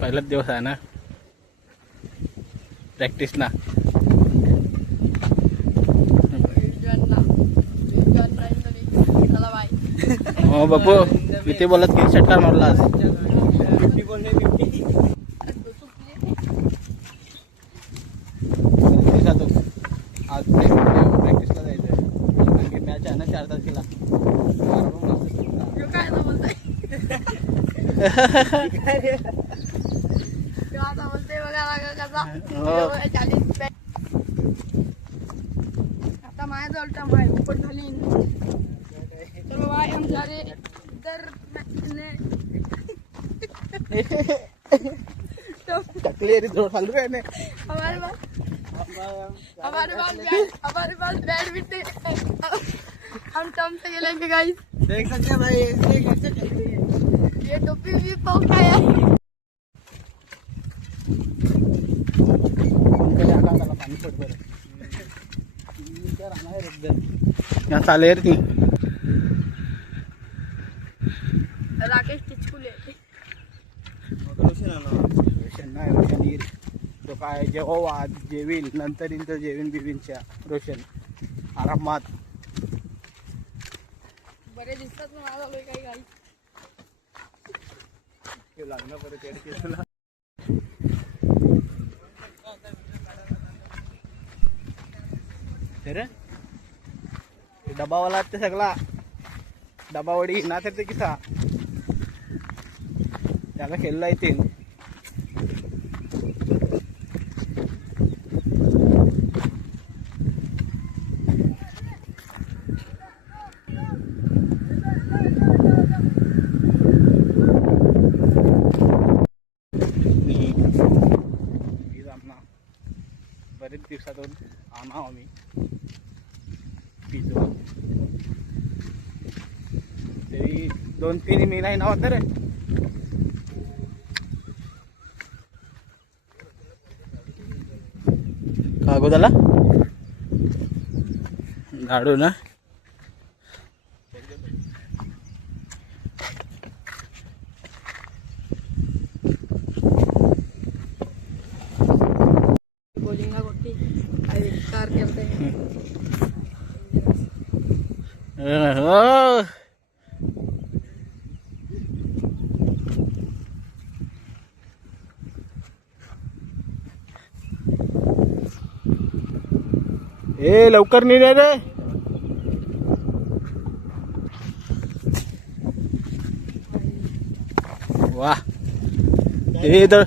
पहिलाच दिवस आहे ना प्रॅक्टिस ना. हो बापू किती बोलत किती षटकार मारलास. आज प्रॅक्टिसला जायचं कारण की मॅच आहे ना 4 तारखेला. आता माझ्याजवळ टम आहे ओपन झाली तर बाय आमच्याकडे इधर टकले जोर चालू आहे ना. हमारे पास बैडमिंटन हम टम से खेलेंगे गाइस. देख सकते भाई ये टोपी भी पौका है. पाणी पड बरं यहाँ चाले ती राकेश टिचकुले रोशन तो काय जेव्हा जेवील नंतर इंटर जेवीन बिबीनच्या रोशन आरामात बरे दिसतात ना. माझा लोक काही गाई लागणं परत ऍड केलं. डबावाला ते सगळा डबावडी ना तर ते किसा त्याला खेळला येते. बरेच दिवसातून आम्हा आम्ही पिझ्झा तरी 2-3 महिना आहे ना होता रे. का गोदाला गाडू ना बॉलिंग का गोटी आविष्कार करते हैं. ए लवकर नाही रे. वाह हे तर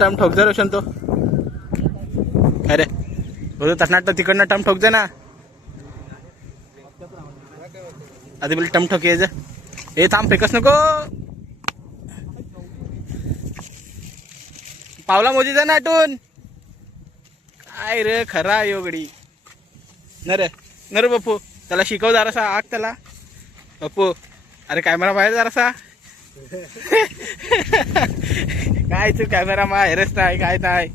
टम ठोक जा रोशन तो काय रे बोलू तटनाट तिकडनं टम ठोक जा ना. आधी बोल टम ठोक यायचं. हे थांब फेकस नको. पावला मोजी जा ना आटून. काय रे खरा योगडी नर बापू त्याला शिकव जरासा आग त्याला बापू. अरे कॅमेरा बाहेर जरासा काय तू कॅमेरा बाहेरच नाही काय नाही.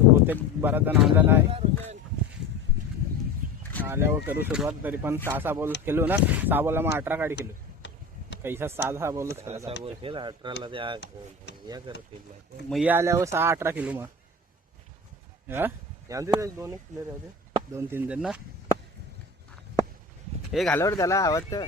बहुतेक बराच जण आणलेला आहे. आल्यावर करू सुरुवात. तरी पण 6 बॉल खेळलो ना. 6 बॉलला मग 18 गाडी खेळलो. कैसा 6 बॉल खेळला 18ला या करतील मग या आल्यावर 6-18 किलो मग यांचे 2 प्लेयर होते 2-3 जण ना. हे घालावर त्याला आवडतं.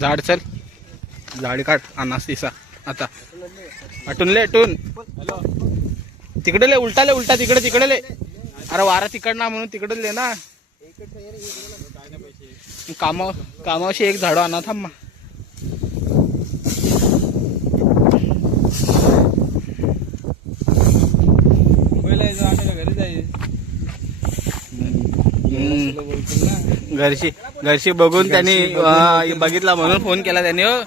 झाड चल जाळी काढ अनास तिसा आता अटून ले अटून तिकडे ले उलटा तिकडे ले अरे वारा तिकडना म्हणून तिकडे ले ना कामावशी एक झाडं आणा थांब घरशी बघून त्यांनी बघितला म्हणून फोन केला त्यांनी हो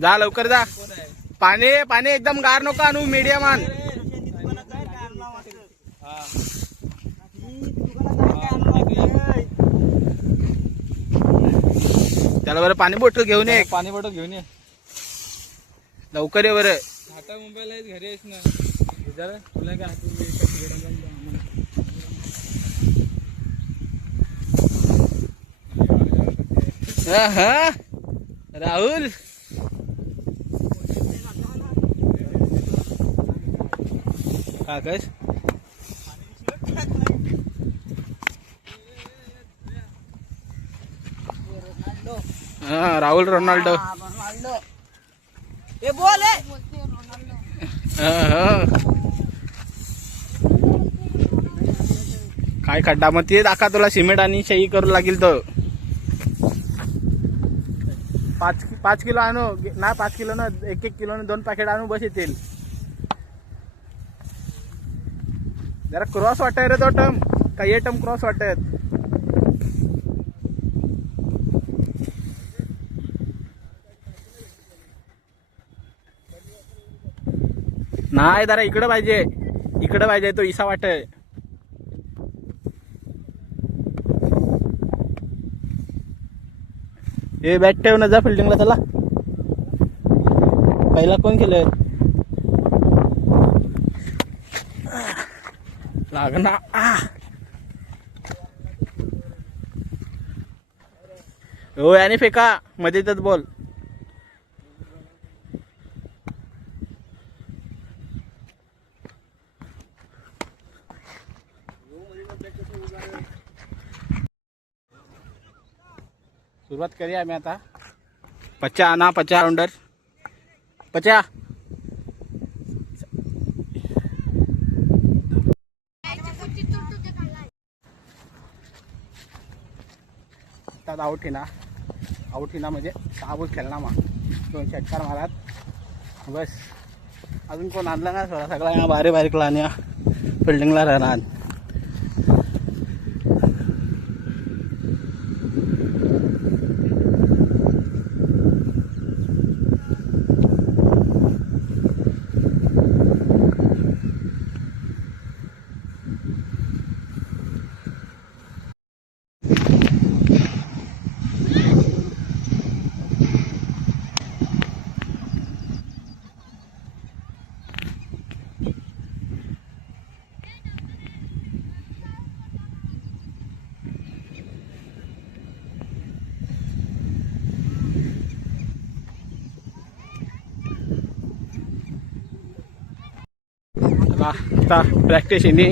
जा लवकर जा पाणी एकदम गार नको आणू मीडियम आण त्याला बरं पाणी बॉटल घेऊन ये लवकर ये बरं मुंबईला घरी आहेस ना तुला काय राहुल काकस राहुल रोनाल्डो काय खड्डा मग ते दाखा तुला सिमेंट आणि शाई करू लागेल तो 5 किलो आणू ना 5 किलो ना 1 किलो 2 पॅकेट आणू बस येतील जरा क्रॉस वाटत रे तो टर्म काही टर्म क्रॉस वाटत नाही जरा इकडं पाहिजे तो इसा वाटत हे बॅट ठेव ना जा फिल्डिंगला चला पहिला कोण केलं लागना हो याने फेका मध्येच बॉल सुरुवात करूया आम्ही आता 50 आणा 50 राऊंडर 50 आउट हिना म्हणजे 6 बॉल खेळणार मग 2 षटकार मारत बस अजून कोण आणला ना सगळा बारीक लहान या फिल्डिंगला राहणार आता प्रॅक्टिस इनी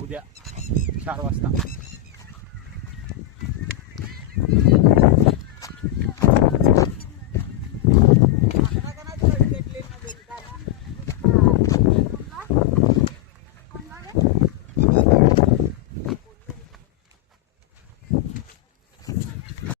उद्या 4 वाजता